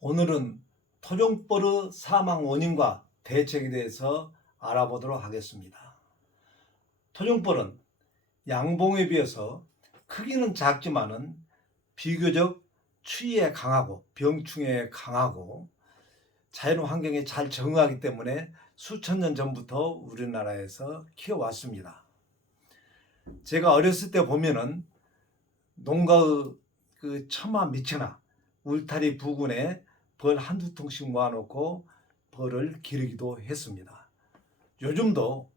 오늘은 토종버릇 사망 원인과 대책에 대해서 알아보도록 하겠습니다. 토종벌은 양봉에 비해서 크기는 작지만은 비교적 추위에 강하고 병충해에 강하고 자연 환경에 잘 적응하기 때문에 수천 년 전부터 우리나라에서 키워왔습니다. 제가 어렸을 때 보면은 농가의 그 처마 밑이나 울타리 부근에 벌 한두 통씩 모아놓고 벌을 기르기도 했습니다. 요즘도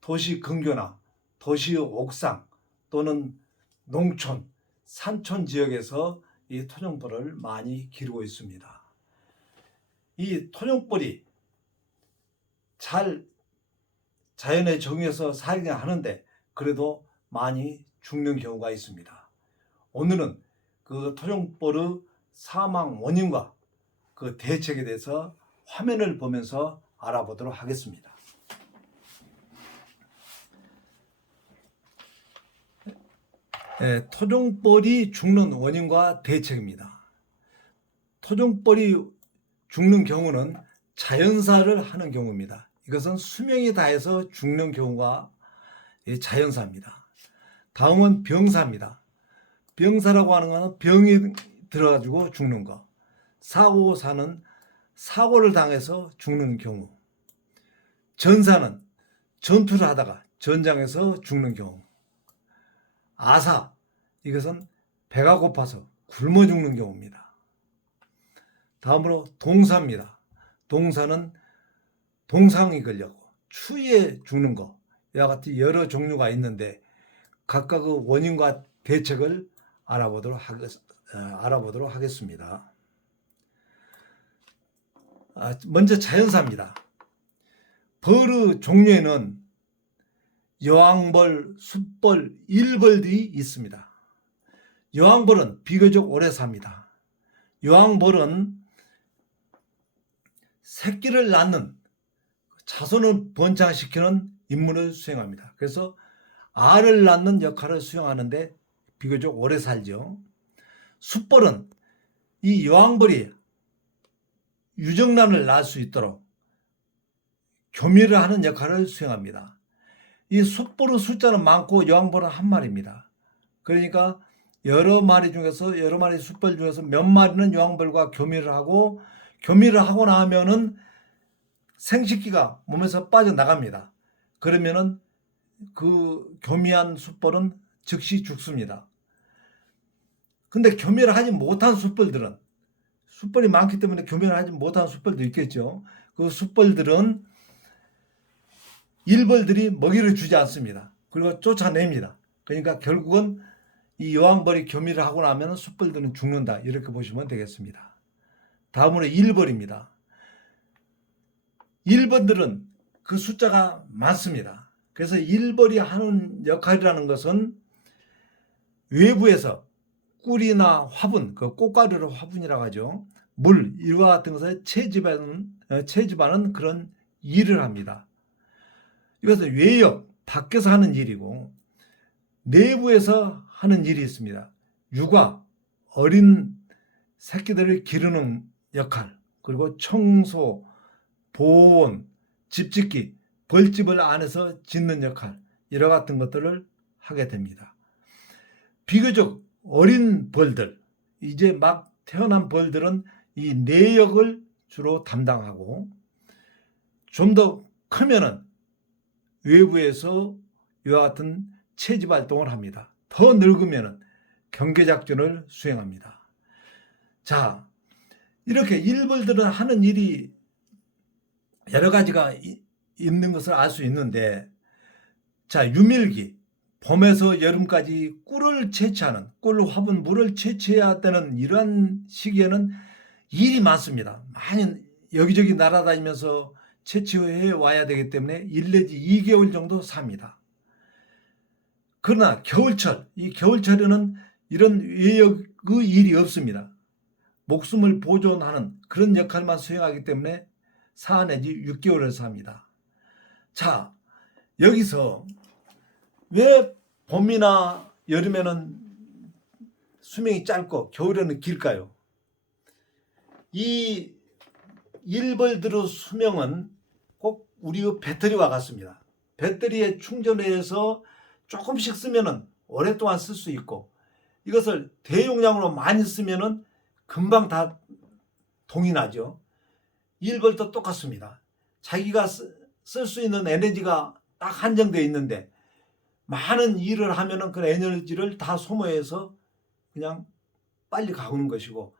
도시 근교나 도시 옥상 또는 농촌, 산촌 지역에서 이 토종벌을 많이 기르고 있습니다. 이 토종벌이 잘 자연에 적응해서 살긴 하는데 그래도 많이 죽는 경우가 있습니다. 오늘은 그 토종벌의 사망 원인과 그 대책에 대해서 화면을 보면서 알아보도록 하겠습니다. 토종벌이 죽는 원인과 대책입니다. 토종벌이 죽는 경우는 자연사를 하는 경우입니다. 이것은 수명이 다해서 죽는 경우가 자연사입니다. 다음은 병사입니다. 병사라고 하는 것은 병이 들어가지고 죽는 거. 사고사는 사고를 당해서 죽는 경우. 전사는 전투를 하다가 전장에서 죽는 경우. 아사, 이것은 배가 고파서 굶어 죽는 경우입니다. 다음으로 동사입니다. 동사는 동상이 걸려고 추위에 죽는 거. 이와 같이 여러 종류가 있는데 각각 그 원인과 대책을 알아보도록 하겠습니다. 먼저 자연사입니다. 벌의 종류에는 여왕벌, 숫벌, 일벌들이 있습니다. 여왕벌은 비교적 오래 삽니다. 여왕벌은 새끼를 낳는 자손을 번창시키는 임무를 수행합니다. 그래서 알을 낳는 역할을 수행하는데 비교적 오래 살죠. 숫벌은 이 여왕벌이 유정란을 낳을 수 있도록 교미를 하는 역할을 수행합니다. 이 숫벌의 숫자는 많고 여왕벌은 한 마리입니다. 그러니까 여러 마리 숫벌 중에서 몇 마리는 여왕벌과 교미를 하고 나면은 생식기가 몸에서 빠져나갑니다. 그러면은 그 교미한 숫벌은 즉시 죽습니다. 근데 교미를 하지 못한 숫벌들은 숫벌이 많기 때문에 교미를 하지 못한 숫벌도 있겠죠. 그 숫벌들은 일벌들이 먹이를 주지 않습니다. 그리고 쫓아냅니다. 그러니까 결국은 이 여왕벌이 교미를 하고 나면 숫벌들은 죽는다. 이렇게 보시면 되겠습니다. 다음으로 일벌입니다. 일벌들은 그 숫자가 많습니다. 그래서 일벌이 하는 역할이라는 것은 외부에서 꿀이나 화분, 그 꽃가루를 화분이라고 하죠. 물, 이와 같은 것을 채집하는 그런 일을 합니다. 이것은 외역, 밖에서 하는 일이고 내부에서 하는 일이 있습니다. 육아, 어린 새끼들을 기르는 역할, 그리고 청소, 보온, 집짓기, 벌집을 안에서 짓는 역할, 이와 같은 것들을 하게 됩니다. 비교적 어린 벌들, 이제 막 태어난 벌들은 이 내역을 주로 담당하고 좀 더 크면은 외부에서 이와 같은 채집 활동을 합니다. 더 늙으면은 경계작전을 수행합니다. 자, 이렇게 일벌들은 하는 일이 여러 가지가 있는 것을 알 수 있는데, 자, 유밀기, 봄에서 여름까지 꿀을 채취하는, 꿀 화분 물을 채취해야 되는 이러한 시기에는 일이 많습니다. 많이 여기저기 날아다니면서 채취해 와야 되기 때문에 1 내지 2개월 정도 삽니다. 그러나 겨울철, 이 겨울철에는 이런 외역의 일이 없습니다. 목숨을 보존하는 그런 역할만 수행하기 때문에 4 내지 6개월을 삽니다. 자, 여기서 왜 봄이나 여름에는 수명이 짧고 겨울에는 길까요? 이 일벌들의 수명은 꼭 우리의 배터리와 같습니다. 배터리에 충전해서 조금씩 쓰면은 오랫동안 쓸 수 있고, 이것을 대용량으로 많이 쓰면은 금방 다 동이 나죠. 일벌도 똑같습니다. 자기가 쓸 수 있는 에너지가 딱 한정되어 있는데 많은 일을 하면은 그 에너지를 다 소모해서 그냥 빨리 가는 것이고,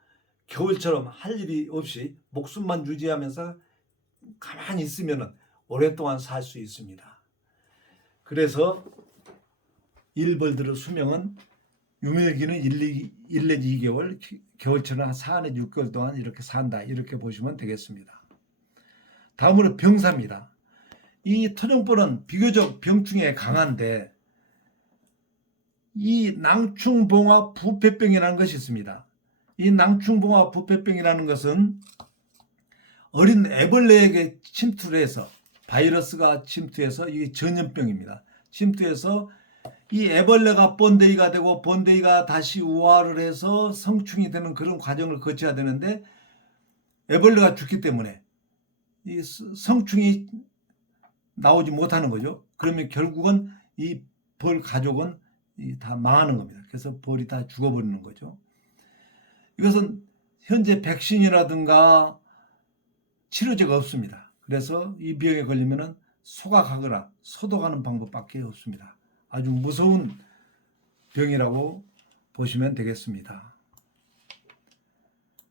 겨울처럼 할 일이 없이 목숨만 유지하면서 가만히 있으면은 오랫동안 살 수 있습니다. 그래서 일벌들의 수명은 유멸기는 1 내지 2개월, 겨울철은 한 4 내지 6개월 동안 이렇게 산다, 이렇게 보시면 되겠습니다. 다음으로 병사입니다. 이 토종벌은 비교적 병충해에 강한데 이 낭충봉화 부패병이라는 것이 있습니다. 이 낭충봉화 부패병이라는 것은 어린 애벌레에게 침투를 해서, 바이러스가 침투해서, 이게 전염병입니다. 침투해서 이 애벌레가 번데기가 되고, 번데기가 다시 우화를 해서 성충이 되는 그런 과정을 거쳐야 되는데, 애벌레가 죽기 때문에 이 성충이 나오지 못하는 거죠. 그러면 결국은 이 벌 가족은 다 망하는 겁니다. 그래서 벌이 다 죽어버리는 거죠. 이것은 현재 백신이라든가 치료제가 없습니다. 그래서 이 병에 걸리면은 소각하거나 소독하는 방법밖에 없습니다. 아주 무서운 병이라고 보시면 되겠습니다.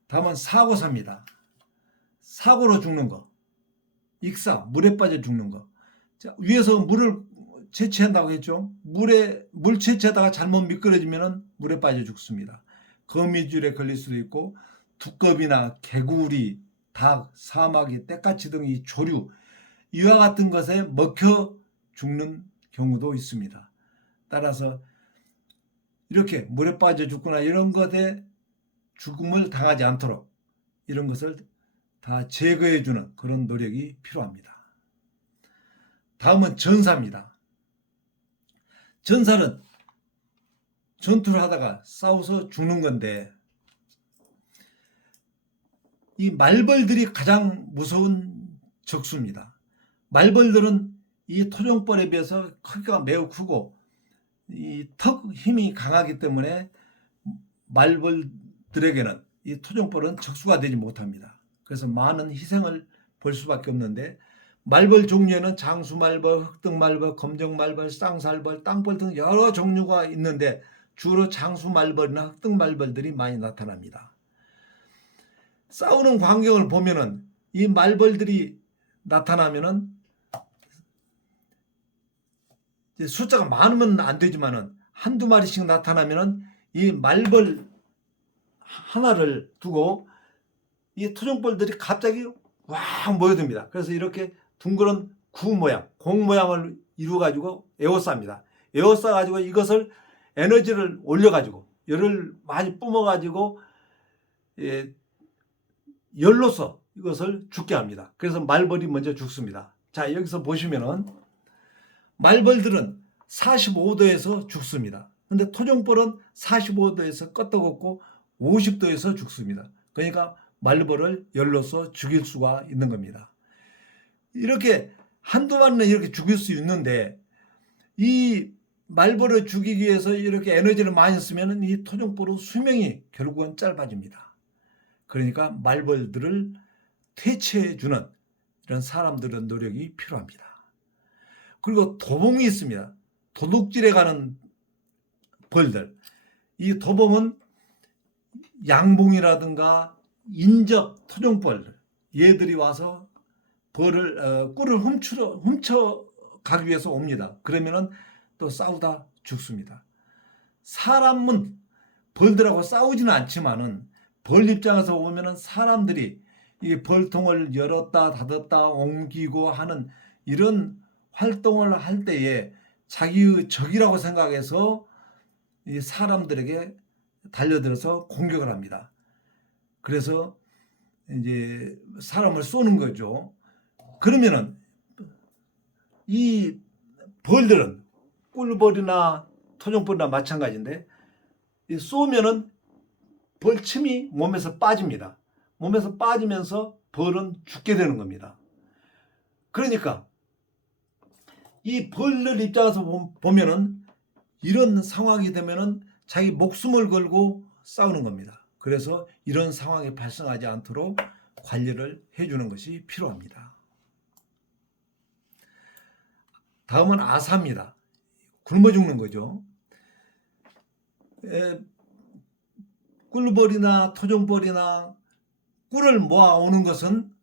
다음은 사고사입니다. 사고로 죽는 거, 익사, 물에 빠져 죽는 거. 자, 위에서 물을 채취한다고 했죠. 물 채취하다가 잘못 미끄러지면 물에 빠져 죽습니다. 거미줄에 걸릴 수도 있고, 두꺼비나 개구리, 닭, 사마귀, 떼까치 등 이 조류, 이와 같은 것에 먹혀 죽는 경우도 있습니다. 따라서 이렇게 물에 빠져 죽거나 이런 것에 죽음을 당하지 않도록 이런 것을 다 제거해 주는 그런 노력이 필요합니다. 다음은 전사입니다. 전사는 전투를 하다가 싸워서 죽는 건데, 이 말벌들이 가장 무서운 적수입니다. 말벌들은 이 토종벌에 비해서 크기가 매우 크고 이 턱 힘이 강하기 때문에 말벌들에게는 이 토종벌은 적수가 되지 못합니다. 그래서 많은 희생을 볼 수밖에 없는데, 말벌 종류에는 장수말벌, 흑등말벌, 검정말벌, 쌍살벌, 땅벌 등 여러 종류가 있는데 주로 장수말벌이나 흑등말벌들이 많이 나타납니다. 싸우는 광경을 보면은 이 말벌들이 나타나면은 숫자가 많으면 안 되지만은 한두 마리씩 나타나면은 이 말벌 하나를 두고 이 토종벌들이 갑자기 와 모여듭니다. 그래서 이렇게 둥그런 구 모양, 공 모양을 이루어 가지고 에워쌉니다. 에워싸 가지고 이것을 에너지를 올려 가지고 열을 많이 뿜어 가지고 열로서 이것을 죽게 합니다. 그래서 말벌이 먼저 죽습니다. 자, 여기서 보시면은 말벌들은 45도에서 죽습니다. 근데 토종벌은 45도에서 껐떡없고 50도에서 죽습니다. 그러니까 말벌을 열로서 죽일 수가 있는 겁니다. 이렇게 한두 마리는 이렇게 죽일 수 있는데, 이 말벌을 죽이기 위해서 이렇게 에너지를 많이 쓰면 이 토종벌의 수명이 결국은 짧아집니다. 그러니까 말벌들을 퇴치해주는 이런 사람들의 노력이 필요합니다. 그리고 도봉이 있습니다. 도둑질에 가는 벌들. 이 도봉은 양봉이라든가 인적 토종벌, 얘들이 와서 꿀을 훔쳐 가기 위해서 옵니다. 그러면은 또 싸우다 죽습니다. 사람은 벌들하고 싸우지는 않지만은 벌 입장에서 보면은 사람들이 이 벌통을 열었다 닫았다 옮기고 하는 이런 활동을 할 때에 자기의 적이라고 생각해서 이 사람들에게 달려들어서 공격을 합니다. 그래서 이제 사람을 쏘는 거죠. 그러면은 이 벌들은 꿀벌이나 토종벌이나 마찬가지인데, 쏘면은 벌침이 몸에서 빠집니다. 몸에서 빠지면서 벌은 죽게 되는 겁니다. 그러니까 이 벌들 입장에서 보면은 이런 상황이 되면은 자기 목숨을 걸고 싸우는 겁니다. 그래서 이런 상황이 발생하지 않도록 관리를 해주는 것이 필요합니다. 다음은 아사입니다. 굶어 죽는 거죠. 꿀벌이나 토종벌이나 꿀을 모아오는 것은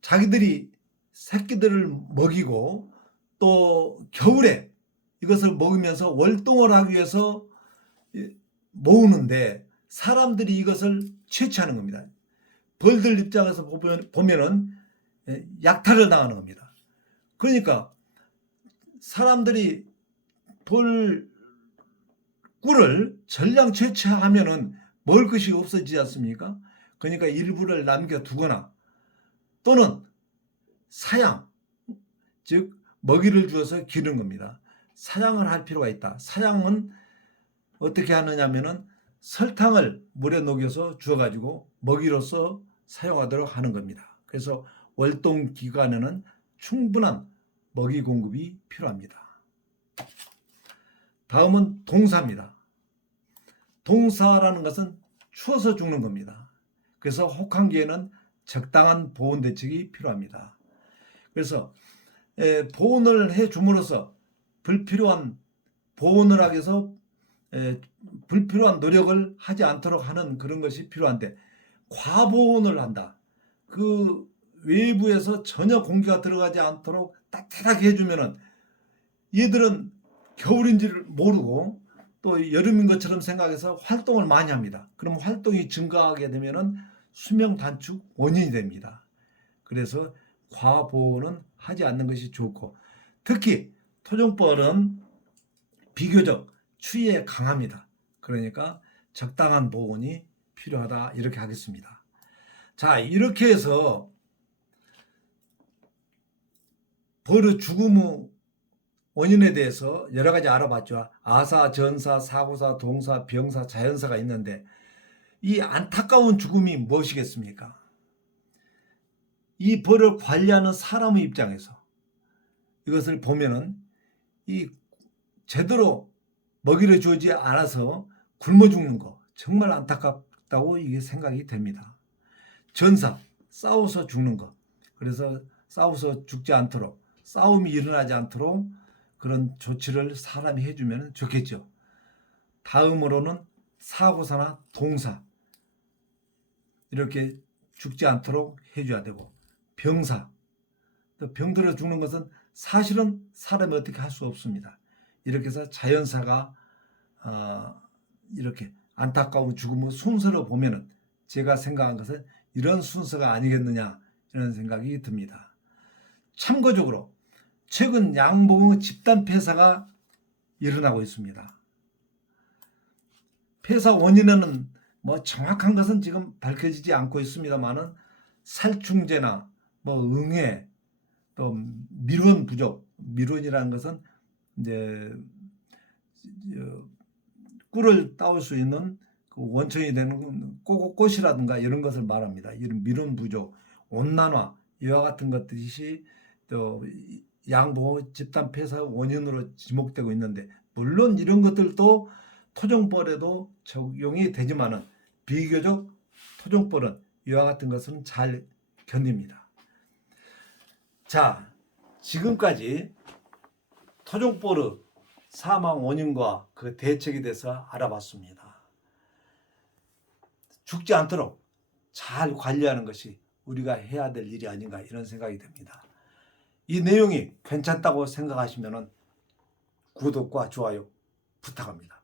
자기들이 새끼들을 먹이고 또 겨울에 이것을 먹으면서 월동을 하기 위해서 모으는데 사람들이 이것을 채취하는 겁니다. 벌들 입장에서 보면은 약탈을 당하는 겁니다. 그러니까 사람들이 벌 꿀을 전량 채취하면은 먹을 것이 없어지지 않습니까? 그러니까 일부를 남겨두거나 또는 사양, 즉 먹이를 주어서 기르는 겁니다. 사양을 할 필요가 있다. 사양은 어떻게 하느냐면은 설탕을 물에 녹여서 주어가지고 먹이로서 사용하도록 하는 겁니다. 그래서 월동 기간에는 충분한 먹이 공급이 필요합니다. 다음은 동사입니다. 동사라는 것은 추워서 죽는 겁니다. 그래서 혹한기에는 적당한 보온 대책이 필요합니다. 그래서 보온을 해줌으로써 불필요한 보온을 하기 위해서 불필요한 노력을 하지 않도록 하는 그런 것이 필요한데 과보온을 한다. 그 외부에서 전혀 공기가 들어가지 않도록 따뜻하게 해주면은 얘들은 겨울인지를 모르고 또 여름인 것처럼 생각해서 활동을 많이 합니다. 그럼 활동이 증가하게 되면은 수명 단축 원인이 됩니다. 그래서 과보온은 하지 않는 것이 좋고 특히 토종벌은 비교적 추위에 강합니다. 그러니까 적당한 보온이 필요하다 이렇게 하겠습니다. 자, 이렇게 해서 벌의 죽음의 원인에 대해서 여러 가지 알아봤죠. 아사, 전사, 사고사, 동사, 병사, 자연사가 있는데 이 안타까운 죽음이 무엇이겠습니까? 이 벌을 관리하는 사람의 입장에서 이것을 보면은 이 제대로 먹이를 주지 않아서 굶어 죽는 거 정말 안타깝다고 이게 생각이 됩니다. 전사, 싸워서 죽는 거. 그래서 싸워서 죽지 않도록 싸움이 일어나지 않도록 그런 조치를 사람이 해주면 좋겠죠. 다음으로는 사고사나 동사 이렇게 죽지 않도록 해줘야 되고 병사 또 병들어 죽는 것은 사실은 사람이 어떻게 할 수 없습니다. 이렇게 해서 자연사가 이렇게 안타까운 죽음의 순서로 보면은 제가 생각한 것은 이런 순서가 아니겠느냐 이런 생각이 듭니다. 참고적으로 최근 양봉의 집단 폐사가 일어나고 있습니다. 폐사 원인은 뭐 정확한 것은 지금 밝혀지지 않고 있습니다만은 살충제나 뭐 응애 또 밀원 부족, 밀원이라는 것은 이제 꿀을 따올 수 있는 그 원천이 되는 꽃이라든가 이런 것을 말합니다. 이런 밀원 부족, 온난화 이와 같은 것들이 또 양봉 집단 폐사 원인으로 지목되고 있는데 물론 이런 것들도 토종벌에도 적용이 되지만은 비교적 토종벌은 이와 같은 것은 잘 견딥니다. 자, 지금까지 토종벌의 사망 원인과 그 대책에 대해서 알아봤습니다. 죽지 않도록 잘 관리하는 것이 우리가 해야 될 일이 아닌가 이런 생각이 듭니다. 이 내용이 괜찮다고 생각하시면 구독과 좋아요 부탁합니다.